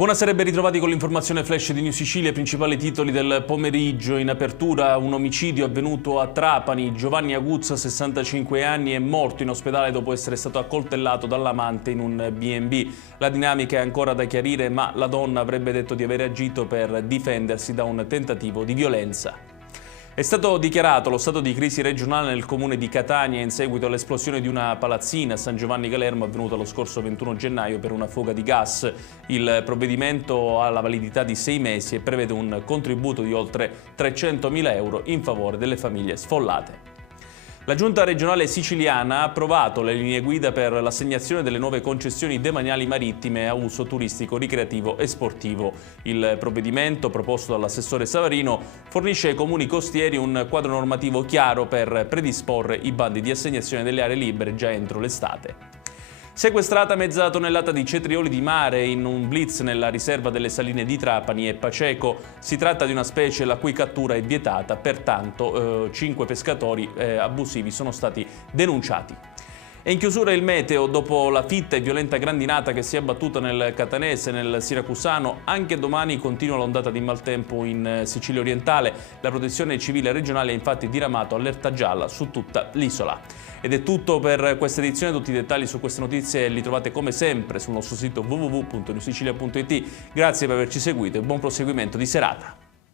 Buonasera e ben ritrovati con l'informazione flash di New Sicilia. Principali titoli del pomeriggio. In apertura un omicidio avvenuto a Trapani. Giovanni Aguzza, 65 anni, è morto in ospedale dopo essere stato accoltellato dall'amante in un B&B. La dinamica è ancora da chiarire, ma la donna avrebbe detto di aver agito per difendersi da un tentativo di violenza. È stato dichiarato lo stato di crisi regionale nel comune di Catania in seguito all'esplosione di una palazzina a San Giovanni Calermo avvenuta lo scorso 21 gennaio per una fuga di gas. Il provvedimento ha la validità di 6 mesi e prevede un contributo di oltre 300.000 euro in favore delle famiglie sfollate. La Giunta regionale siciliana ha approvato le linee guida per l'assegnazione delle nuove concessioni demaniali marittime a uso turistico, ricreativo e sportivo. Il provvedimento, proposto dall'assessore Savarino, fornisce ai comuni costieri un quadro normativo chiaro per predisporre i bandi di assegnazione delle aree libere già entro l'estate. Sequestrata mezza tonnellata di cetrioli di mare in un blitz nella riserva delle saline di Trapani e Paceco. Si tratta di una specie la cui cattura è vietata, pertanto 5 pescatori abusivi sono stati denunciati. E in chiusura il meteo. Dopo la fitta e violenta grandinata che si è abbattuta nel Catanese e nel Siracusano, anche domani continua l'ondata di maltempo in Sicilia orientale. La Protezione Civile regionale ha infatti diramato allerta gialla su tutta l'isola. Ed è tutto per questa edizione. Tutti i dettagli su queste notizie li trovate come sempre sul nostro sito www.newsicilia.it. Grazie per averci seguito e buon proseguimento di serata.